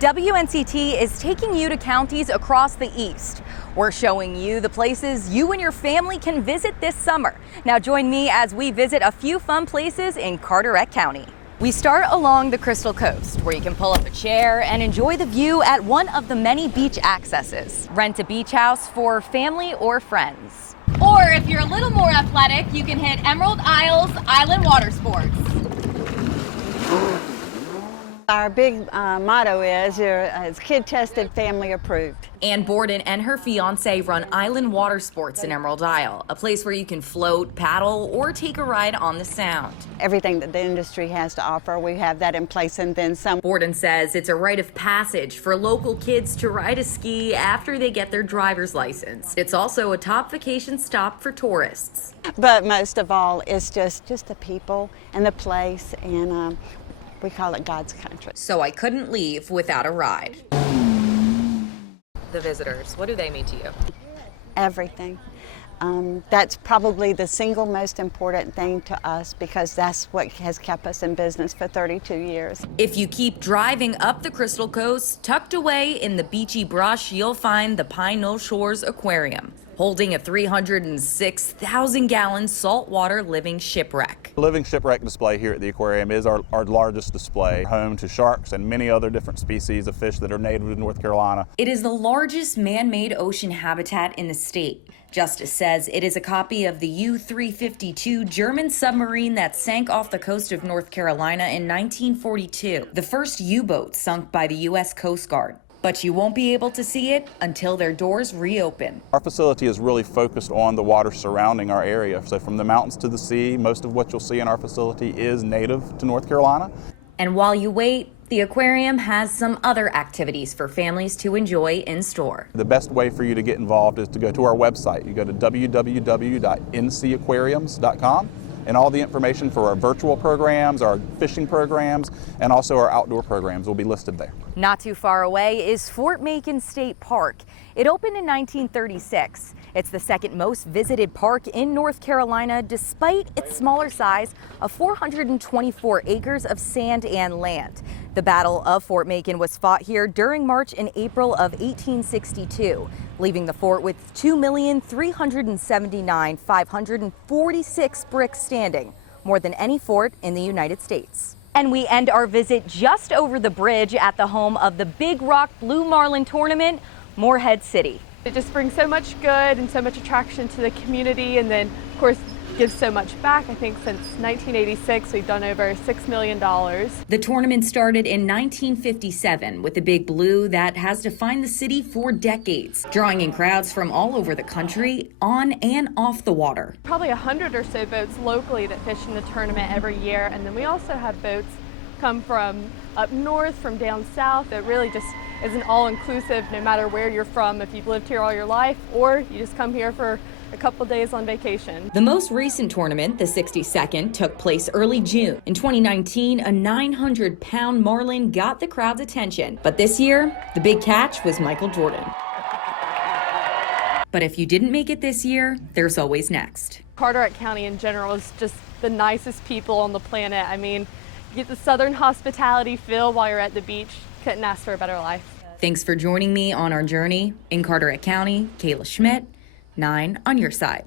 WNCT is taking you to counties across the East. We're showing you the places you and your family can visit this summer. Now join me as we visit a few fun places in Carteret County. We start along the Crystal Coast, where you can pull up a chair and enjoy the view at one of the many beach accesses. Rent a beach house for family or friends. Or if you're a little more athletic, you can hit Emerald Isle's Island Water Sports. Our big motto is it's kid tested, family approved. Ann Borden and her fiance run Island Water Sports in Emerald Isle, a place where you can float, paddle, or take a ride on the Sound. Everything that the industry has to offer, we have that in place, and then some. Borden says it's a rite of passage for local kids to ride a ski after they get their driver's license. It's also a top vacation stop for tourists. But most of all, it's just the people and the place, and we call it God's country. So I couldn't leave without a ride. The visitors, what do they mean to you? Everything. That's probably the single most important thing to us, because that's what has kept us in business for 32 years. If you keep driving up the Crystal Coast, tucked away in the beachy brush, you'll find the Pinal Shores Aquarium, holding a 306,000-gallon saltwater living shipwreck. The living shipwreck display here at the aquarium is our largest display, home to sharks and many other different species of fish that are native to North Carolina. It is the largest man-made ocean habitat in the state. Justice says it is a copy of the U-352 German submarine that sank off the coast of North Carolina in 1942, the first U-boat sunk by the U.S. Coast Guard. But you won't be able to see it until their doors reopen. Our facility is really focused on the water surrounding our area. So from the mountains to the sea, most of what you'll see in our facility is native to North Carolina. And while you wait, the aquarium has some other activities for families to enjoy in store. The best way for you to get involved is to go to our website. You go to www.ncaquariums.com, and all the information for our virtual programs, our fishing programs, and also our outdoor programs will be listed there. Not too far away is Fort Macon State Park. It opened in 1936. It's the second most visited park in North Carolina, despite its smaller size of 424 acres of sand and land. The Battle of Fort Macon was fought here during March and April of 1862, leaving the fort with 2,379,546 bricks standing, more than any fort in the United States. And we end our visit just over the bridge at the home of the Big Rock Blue Marlin tournament, Morehead City. It just brings so much good and so much attraction to the community, and then of course gives so much back. I think since 1986 we've done over $6 million. The tournament started in 1957 with the Big Blue that has defined the city for decades, drawing in crowds from all over the country, on and off the water. Probably 100 or so boats locally that fish in the tournament every year, and then we also have boats come from up north, from down south. It really just is an all-inclusive, no matter where you're from, if you've lived here all your life or you just come here for a couple days on vacation. The most recent tournament, the 62nd, took place early June. In 2019, a 900-pound marlin got the crowd's attention. But this year, the big catch was Michael Jordan. But if you didn't make it this year, there's always next. Carteret County in general is just the nicest people on the planet. I mean, you get the southern hospitality feel while you're at the beach. Couldn't ask for a better life. Thanks for joining me on our journey in Carteret County. Kayla Schmidt, 9 on your side.